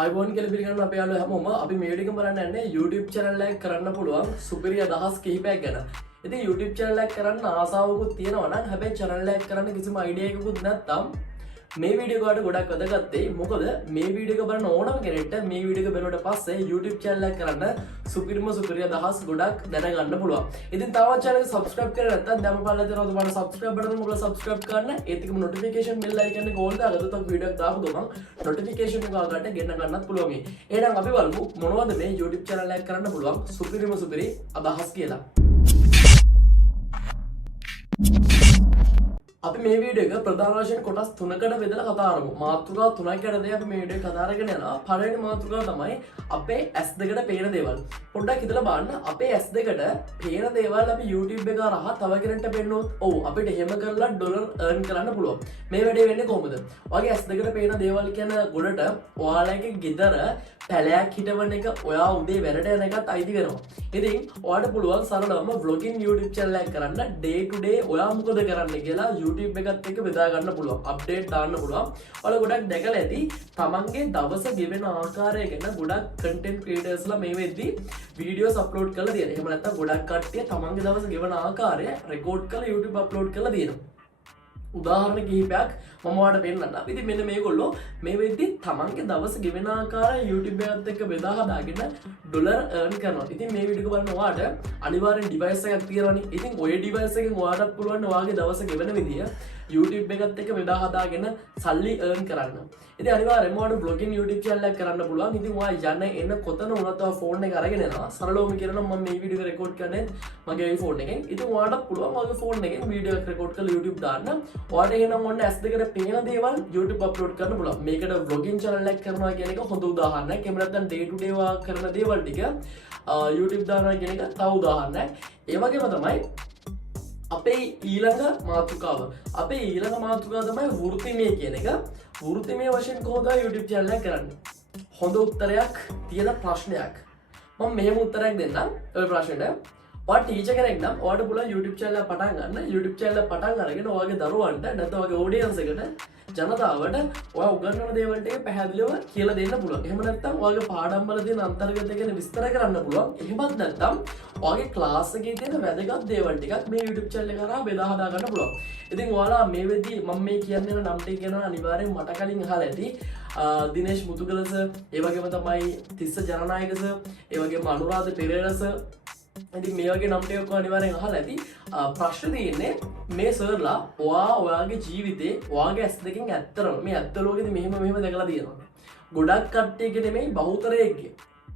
iPhone කියලා පිළිගන්න අපේ යාළුවෝ හැමෝම අපි මේ වීඩියෝ එක බලන්න යන්නේ YouTube channel එකක් කරන්න පුළුවන් සුපිරි අදහස් කිහිපයක් ගැන. ඉතින් YouTube channel එකක් කරන්න ආසාවකුත් තියෙනවා නම් හැබැයි channel එකක් කරන්න කිසිම idea එකකුත් නැත්නම් මේ වීඩියෝ එකට ගොඩක් වැදගත් වෙයි. මොකද මේ වීඩියෝ එක බලන ඕනම කෙනෙක්ට මේ වීඩියෝ එක බලුවට පස්සේ YouTube channel එකක් කරන්න සුපිරි අදහස් ගොඩක් දැනගන්න පුළුවන්. ඉතින් තාම channel එක subscribe කරලා නැත්නම් දැන් බලලා තියෙනවා ඔයාලා subscribe button එක subscribe කරන්න. ඒත් එකම notification bell icon එක ඕල් දාලා ගත්තොත් වීඩියෝ එක දාපු ගමන් notification එක ආගට ගෙන්න ගන්නත් පුළුවන්. එහෙනම් අපි බලමු මොනවද මේ YouTube channel එකක් කරන්න පුළුවන් සුපිරි අදහස් කියලා. අපි මේ වීඩියෝ එක ප්‍රධාන වශයෙන් කොටස් 3කට බෙදලා කතා කරමු. මාතෘකා 3ක් යටතේ අපි මේ වීඩියෝ එක කතා කරගෙන යනවා. පළවෙනි මාතෘකාව තමයි අපේ S2කට පේන දේවල්. පොඩ්ඩක් හිතලා බලන්න අපේ S2කට පේන දේවල් අපි YouTube එක හරහා තව කෙනෙක්ට පෙන්නොත් ඔව් අපිට එහෙම කරලා ඩොලර් earn කරන්න පුළුවන්. මේ වැඩේ වෙන්නේ කොහොමද? ඔයගේ S2කට පේන දේවල් කියන ගොඩට ඔයාලගේ ගෙදර පැලයක් හිටවන එක ඔයා උදේ වැඩට යන එකත් අයිති වෙනවා. ඉතින් ඔයාලට පුළුවන් සරලවම vlogging YouTube channel එකක් කරන්න day to day ඔයා මොකද කරන්නේ කියලා YouTube එකත් එක්ක බෙදා ගන්න පුළුවන්. අප්ඩේට් දාන්න පුළුවන්. ඔයාලා ගොඩක් දැකලා ඇති තමන්ගේ දවස ගෙවෙන ආකාරය ගැන ගොඩක් content creatorsලා මේ වෙද්දි videos upload කරලා තියෙනවා. එහෙම නැත්නම් ගොඩක් කට්ටිය තමන්ගේ දවස ගෙවන ආකාරය record කරලා YouTube upload කරලා තියෙනවා. උදාහරණ කිහිපයක් මම ඔයාලට පෙන්නන්නම්. ඉතින් මෙන්න මේගොල්ලෝ මේ වෙද්දි තමන්ගේ දවස ගෙවෙන ආකාරය YouTube එකත් එක්ක බෙදා හදාගෙන ඩොලර් earn කරනවා. ඉතින් මේ වීඩියෝ එක බලන ඔයාලට අනිවාර්යෙන් device එකක් තියෙනවනේ. ඉතින් ඔය device එකෙන් ඔයාලටත් පුළුවන් ඔයාගේ දවස ගෙවන විදිය YouTube එකත් එක්ක බෙදා හදාගෙන සල්ලි earn කරන්න. ඉතින් අනිවාර්යෙන්ම ඔයාලට vlogging YouTube channel එකක් කරන්න පුළුවන්. ඉතින් ඔයා යන්න එන කොතන වුණත් ඔයා ෆෝන් එක අරගෙන එනවා. සරලවම කියනවා මම මේ වීඩියෝ එක රෙකෝඩ් කරන්නේ මගේ iPhone එකෙන්. ඉතින් ඔයාලට පුළුවන් ඔයාගේ ෆෝන් එකෙන් වීඩියෝ එක රෙකෝඩ් කරලා YouTube දාන්න. ඔයාලට එහෙනම් ඔන්න S2කට පේන දේවල් YouTube අප්ලෝඩ් කරන්න පුළුවන්. මේකට vlogging channel එකක් කරනවා කියන එක හොඳ උදාහරණයක්. එහෙම නැත්නම් day to day වා කරන දේවල් ටික YouTube දානවා කියන එක තව උදාහරණයක්. ඒ වගේම තමයි අපේ ඊළඟ මාතෘකාව. අපේ ඊළඟ මාතෘකාව තමයි වෘත්තිමය කියන එක. වෘත්තිමය වශයෙන් කොහොමද YouTube channel එක කරන්නේ? හොඳ උත්තරයක් තියෙන ප්‍රශ්නයක්. මම මෙහෙම උත්තරයක් දෙන්නම් ඔය ප්‍රශ්නෙට. ඔයා ටීචර් කෙනෙක් නම් ඔයාට පුළුවන් YouTube channel එක පටන් ගන්න. YouTube channel එක පටන් අරගෙන ඔයාගේ දරුවන්ට නැත්නම් ඔයාගේ audience එකට ජනතාවට ඔයා උගන්වන දේවල් ටික පැහැදිලිව කියලා දෙන්න පුළුවන්. එහෙම නැත්නම් ඔයාගේ පාඩම් වල තියෙන අන්තර්ගත ගැන විස්තර කරන්න පුළුවන්. එහෙමත් නැත්නම් ඔයාගේ ක්ලාස් එකේ තියෙන වැදගත් දේවල් ටිකක් මේ YouTube channel එක කරා බෙදා හදා ගන්න පුළුවන්. ඉතින් ඔයාලා මේ වෙද්දි මම මේ කියන්නේ නම් ටික කියනවා අනිවාර්යෙන් මට කලින් අහලා ඇති. දිනේෂ් මුතුගල සර්, ඒ වගේම තමයි තිස්ස ජනනායක සර්, ඒ වගේම අනුරාධ පෙරේරා සර්. ඉතින් මේ වගේ නම් ටිකක් අනිවාර්යෙන් අහලා ඇති. ප්‍රශ්න තියෙන්නේ මේ සර්ලා ඔයාගේ ජීවිතේ ඔයාගේ ඇස් දෙකෙන් ඇත්තටම මේ ඇත්ත ලෝකෙදි මෙහෙම දැකලා තියෙනවා. ගොඩක් කට්ටියගේ නෙමෙයි බහුතරයේගේ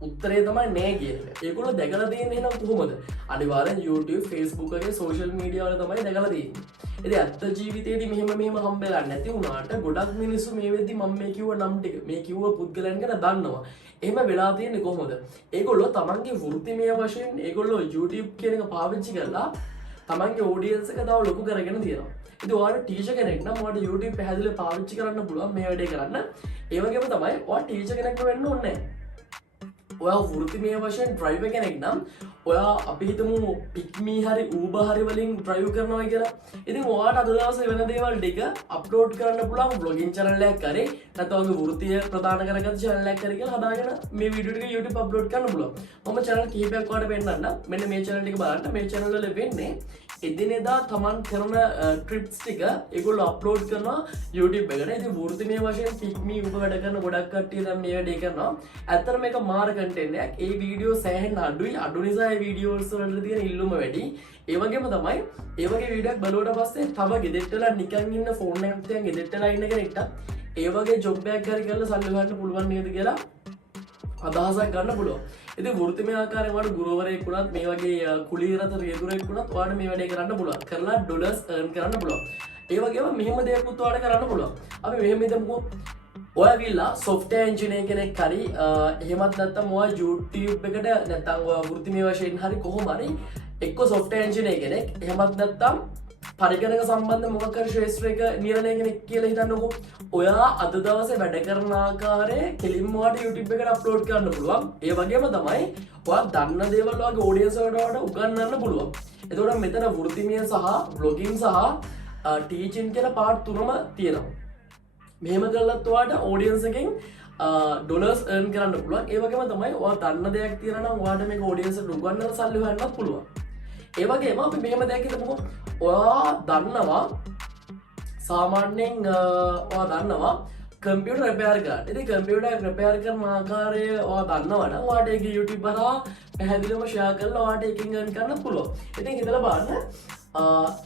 උත්තරේ තමයි නෑ කියන එක. ඒගොල්ලෝ දැකලා තියෙන්නේ එහෙනම් කොහොමද? අනිවාර්යෙන් YouTube, Facebook වගේ social media වල තමයි දැකලා තියෙන්නේ. ඉතින් ඇත්ත ජීවිතේදී මෙහෙම හම්බෙලා නැති වුණාට ගොඩක් මිනිස්සු මේ වෙද්දි මම මේ කිව්ව නම් ටික මේ කිව්ව පුද්ගලයන් ගැන දන්නවා. එහෙම වෙලා තියෙන්නේ කොහොමද? ඒගොල්ලෝ තමන්ගේ වෘත්තිමය වශයෙන් ඒගොල්ලෝ YouTube කියන එක පාවිච්චි කරලා තමන්ගේ audience එක තව ලොකු කරගෙන තියෙනවා. ඉතින් ඔයාලා ටීචර් කෙනෙක් නම් ඔයාලට YouTube පැහැදිලිව පාවිච්චි කරන්න පුළුවන් මේ වැඩේ කරන්න. ඒ වගේම තමයි ඔයා ටීචර් කෙනෙක්ම වෙන්න ඕනේ නැහැ. ඔයා වෘත්තිමය වශයෙන් ඩ්‍රයිවර් කෙනෙක් නම් ඔයා අපි හිතමු පික්මි හරි Uber හරි වලින් ඩ්‍රයිව් කරනවා කියලා. ඉතින් ඔයාට අද දවසේ වෙන දේවල් ටික අප්ලෝඩ් කරන්න පුළුවන් vlogging channel එකක් කරේ නැත්නම් ඔයාගේ වෘත්තිය ප්‍රදාන කරගත්ත channel එකක් කරේ කියලා හදාගෙන මේ වීඩියෝ ටික YouTube අප්ලෝඩ් කරන්න පුළුවන්. මම channel කිහිපයක් ඔයාලට පෙන්නන්නම්. මෙන්න මේ channel ටික බලන්න. මේ channel වල වෙන්නේ එදිනෙදා තමන් කරන ට්‍රිප්ස් ටික ඒගොල්ලෝ අප්ලෝඩ් කරනවා YouTube එකට. ඉතින් වෘත්තිමය වශයෙන් පික්මි Uber වැඩ කරන ගොඩක් කට්ටිය දැන් මේ වැඩේ කරනවා. ඇත්තටම මේක මාර කන්ටෙන්ට් එකක්. ඒ වීඩියෝ සෑහෙන අඩුයි. අඩු නිසා ඒ වීඩියෝස් වලට තියෙන ඉල්ලුම වැඩි. ඒ වගේම තමයි ඒ වගේ වීඩියෝ එකක් බලුවට පස්සේ තව ගෙදෙට්ටලා නිකන් ඉන්න ෆෝන් එකක් තියන් ගෙදෙට්ටලා ඉන්න කෙනෙක්ට ඒ වගේ ජොබ් එකක් හරි කරලා සල්ලි ගන්න පුළුවන් නේද කියලා අදහසක් ගන්න පුළුවන්. ඉතින් වෘත්තිමය ආකාරයෙන් ඔයාලට ගුරුවරයෙක් වුණත් මේ වගේ කුලීරත රියදුරෙක් වුණත් ඔයාලට මේ වැඩේ කරන්න පුළුවන්. කරලා ඩොලර්ස් earn කරන්න පුළුවන්. ඒ වගේම මෙහෙම දෙයක්ත් ඔයාලට කරන්න පුළුවන්. අපි මෙහෙම හිතමුකෝ ඔයා ගිහලා software engineer කෙනෙක් හරි එහෙමත් නැත්නම් ඔයා YouTube එකට නැත්නම් ඔයා වෘත්තිමය වශයෙන් හරි කොහොම හරි එක්ක software engineer කෙනෙක් එහෙමත් නැත්නම් පරිගණක සම්බන්ධ මොකක් හරි ශාස්ත්‍රයක නිර්ණය කෙනෙක් කියලා හිතන්නකෝ. ඔයා අද දවසේ වැඩ කරන ආකාරය කෙලින්ම ඔයාට YouTube එකට අප්ලෝඩ් කරන්න පුළුවන්. ඒ වගේම තමයි ඔයා දන්න දේවල් ඔයාගේ audience වලට උගන්වන්න පුළුවන්. එතකොට මෙතන වෘත්තිමය සහ vlogging සහ teaching කියන part තුනම තියෙනවා. මෙහෙම කළත් ඔයාට audience එකෙන් ඩොලර්ස් earn කරන්න පුළුවන්. ඒ වගේම තමයි ඔයා දන්න දෙයක් තියෙනවා නම් ඔයාට මේක ඔඩියන්ස් එකට උගන්වන්න සල්ලි හොයන්නත් පුළුවන්. ඒ වගේම අපි මෙහෙම දෙයක් හිතමුකෝ. ඔයා දන්නවා සාමාන්‍යයෙන් ඔයා දන්නවා කම්පියුටර් රිපෙයාර් කරන්න. ඉතින් කම්පියුටර් රිපෙයාර් කරන ආකාරය ඔයා දන්නවා නම් ඔයාට ඒක YouTube හරහා පැහැදිලිවම ෂෙයා කරලා ඔයාට එකකින් earn කරන්න පුළුවන්. ඉතින් හිතලා බලන්න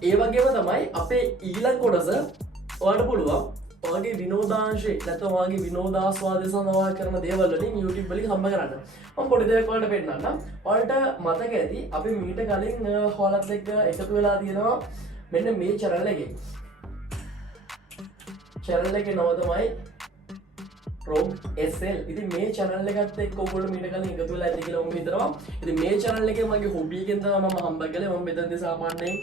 ඒ වගේම තමයි අපේ ඊළඟ කොටස ඔයාලට පුළුවන් ඔයාගේ විනෝදාංශේ නැත්නම් ඔයාගේ විනෝදාස්වාදය සඳහා කරන දේවල් වලින් YouTube වලින් හම්බ කරන්න. මම පොඩි දෙයක් ඔයාලට පෙන්නන්නම්. ඔයාලට මතක ඇති අපි මීට කලින් ඔයාලත් එක්ක එකතු වෙලා තියෙනවා මෙන්න මේ channel එකේ. channel එකේ නම තමයි ROG SL. ඉතින් මේ channel එකත් එක්ක ඔයගොල්ලෝ මීට කලින් එකතු වෙලා ඇති කියලා මම හිතනවා. ඉතින් මේ channel එකේ මගේ hobby එකෙන් තමයි මම හම්බ කළේ. මම මෙතනදී සාමාන්‍යයෙන්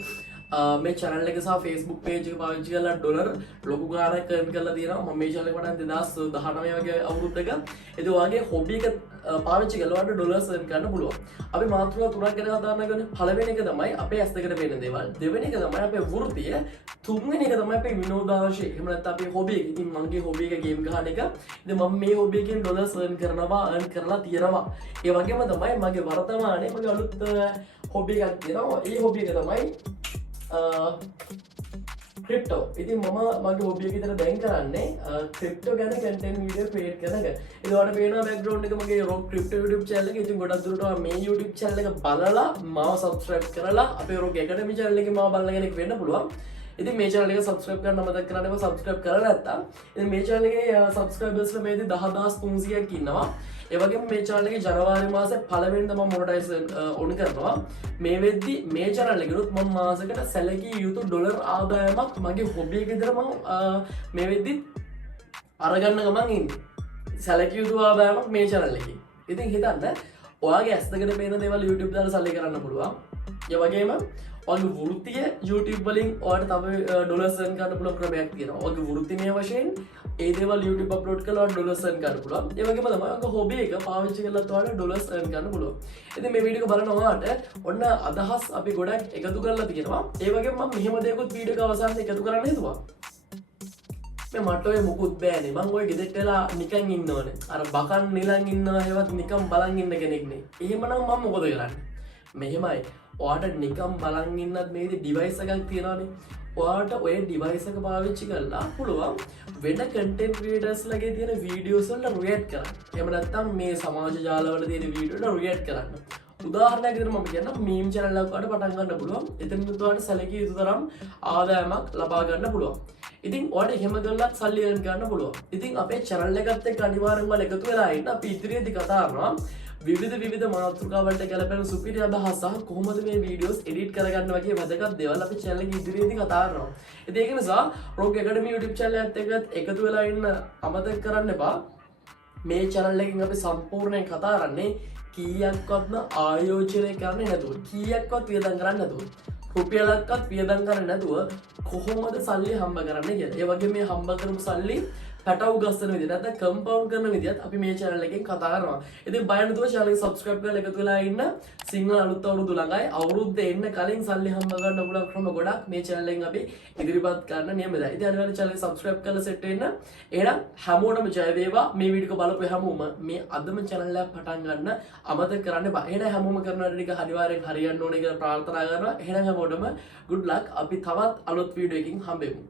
මේ channel එක සහ Facebook page එක පාවිච්චි කරලා ඩොලර් ලොකු ගාණක් earn කරලා තියෙනවා. මම මේ channel එක වඩා 2019 වගේ අවුරුද්දක. ඉතින් ඔයාගේ hobby එක පාවිච්චි කරලා ඔයාලට ඩොලර්ස් earn කරන්න පුළුවන්. අපි මාතෘකා තුනක් ගැන කතා කරනවා. පළවෙනි එක තමයි අපේ ඇස් දෙකට පේන දේවල්. දෙවෙනි එක තමයි අපේ වෘත්තිය. තුන්වෙනි එක තමයි අපේ විනෝදාංශය. එහෙම නැත්නම් අපේ hobby එක. ඉතින් මගේ hobby එක ගේම් ගහන එක. ඉතින් මම මේ hobby එකෙන් ඩොලර්ස් earn කරලා තියෙනවා. ඒ වගේම තමයි මගේ වර්තමානයේ මගේ අලුත් hobby එකක් තියෙනවා. ඒ hobby එක තමයි ක්‍රිප්ටෝ. ඉතින් මම මගේ හොබි එක විතර දැන් කරන්නේ ක්‍රිප්ටෝ ගැන කන්ටෙන්ට් වීඩියෝ ක්‍රියේට් කරන එක. ඉතින් ඔයාලට පේනවා බෑග්ග්‍රවුන්ඩ් එක මගේ ROG ක්‍රිප්ටෝ YouTube channel එකේ. ඉතින් ගොඩක් දුරට මේ YouTube channel එක බලලා මාව subscribe කරලා අපේ ROG Academy channel එකේ මාව බලන කෙනෙක් වෙන්න පුළුවන්. ඉතින් මේ channel එක subscribe කරන්න මතක කරන්න එපා. subscribe කරලා නැත්තම් ඉතින් මේ channel එකේ subscribers ලා මේදී 10300ක් ඉන්නවා. ඒ වගේම මේ channel එකේ ජනවාරි මාසේ පළවෙනිදා මම මොනටයිස් ඔන් කරනවා. මේ වෙද්දි මේ channel එකේත් මම මාසෙකට සැලකිය යුතු ඩොලර් ආදායමක් මගේ hobby එක විතර මම මේ වෙද්දි අරගන්න ගමන් ඉන්නේ. සැලකිය යුතු ආදායමක් මේ channel එකේ. ඉතින් හිතන්න ඔයාගේ ඇස් දෙකට පේන දේවල් YouTube දාලා සල්ලි කරන්න පුළුවන්. ඒ වගේම ඔයාගේ වෘත්තිය YouTube වලින් ඔයාලට තව ඩොලර්ස් earn කරන්න පුළුවන් ක්‍රමයක් තියෙනවා. ඔයාගේ වෘත්තිමය වශයෙන් ඒ දේවල් YouTube අප්ලෝඩ් කරලා ඔයාලට ඩොලර්ස් earn කරන්න පුළුවන්. ඒ වගේම තමයි ඔයාගේ hobby එක පාවිච්චි කරලා ඔයාලට ඩොලර්ස් earn කරන්න පුළුවන්. ඉතින් මේ වීඩියෝ එක බලන ඔයාලට ඔන්න අදහස් අපි ගොඩක් එකතු කරලා තියෙනවා. ඒ වගේම මම මෙහෙම දෙයක්ත් වීඩියෝ එක අවසානයේ එකතු කරන්න හිතුවා. මට ඔය මුකුත් බෑනේ. මං ඔය ගෙදරට වෙලා නිකන් ඉන්නවනේ. අර බකන් නිලන් ඉන්නවා ඒවත් නිකන් බලන් ඉන්න කෙනෙක් නේ. එහෙමනම් මම මොකද කරන්නේ? මෙහෙමයි. ඔයාට නිකම් බලන් ඉන්නත් මේදි ඩිවයිස් එකක් තියෙනවානේ. ඔයාට ඔය ඩිවයිස් එක පාවිච්චි කරලා පුළුවන් වෙන කන්ටෙන්ට් ක්‍රියේටර්ස් ලගේ තියෙන වීඩියෝස් වලට රියැක්ට් කරන්න. එහෙම නැත්නම් මේ සමාජ ජාලවල තියෙන වීඩියෝ වලට රියැක්ට් කරන්න. උදාහරණයක් විදිහට මම කියන්නම් මීම් channel එකක් වලට පටන් ගන්න පුළුවන්. එතනින් ඔයාලට සැලකිය යුතු තරම් ආදායමක් ලබා ගන්න පුළුවන්. ඉතින් ඔයාලට එහෙම කරලා සල්ලි earn ගන්න පුළුවන්. ඉතින් අපේ channel එකත් එක්ක අනිවාර්යෙන්ම ඔයාලා එකතු වෙලා ඉන්න. අපි ඉදිරියේදී කතා කරනවා විවිධ මාතෘකාවලට ගැලපෙන සුපිරි අදහස් සහ කොහොමද මේ වීඩියෝස් එඩිට් කරගන්න වගේ වැදගත් දේවල් අපි channel එකේ ඉදිරියේදී කතා කරනවා. ඉතින් ඒක නිසා ROG Academy YouTube channel එකත් එක්ක එකතු වෙලා ඉන්න අමතක කරන්න එපා. මේ channel එකෙන් අපි සම්පූර්ණයෙන් කතා කරන්නේ කීයක්වත්ම ආයෝජනය කරන්නේ නැතුව, කීයක්වත් වියදම් කරන්නේ නැතුව, රුපියලක්වත් වියදම් කරන්නේ නැතුව කොහොමද සල්ලි හම්බ කරන්නේ කියලා. ඒ වගේ මේ හම්බ කරපු සල්ලි පැටව ගස්සන විදිහට නැත්නම් කම්පවුන්ඩ් කරන විදිහත් අපි මේ channel එකෙන් කතා කරනවා. ඉතින් බය නැතුව channel එක subscribe කරලා එකතු වෙලා ඉන්න. සිංහල අලුත් අවුරුදු ළඟයි. අවුරුද්ද එන්න කලින් සල්ලි හම්බ කරන්න පුළුවන් ක්‍රම ගොඩක් මේ channel එකෙන් අපි ඉදිරිපත් කරන්න නියමිතයි. ඉතින් අනිවාර්යෙන් channel එක subscribe කරලා set වෙන්න. එහෙනම් හැමෝටම ජය වේවා. මේ වීඩියෝ එක බලපු හැමෝම මේ අදම channel එක පටන් ගන්න අමතක කරන්න එපා. එහෙනම් හැමෝම කරන වැඩ ටික අනිවාර්යෙන් හරියන්න ඕනේ කියලා ප්‍රාර්ථනා කරනවා. එහෙනම් හැමෝටම good luck. අපි තවත් අලුත් වීඩියෝ එකකින් හම්බෙමු.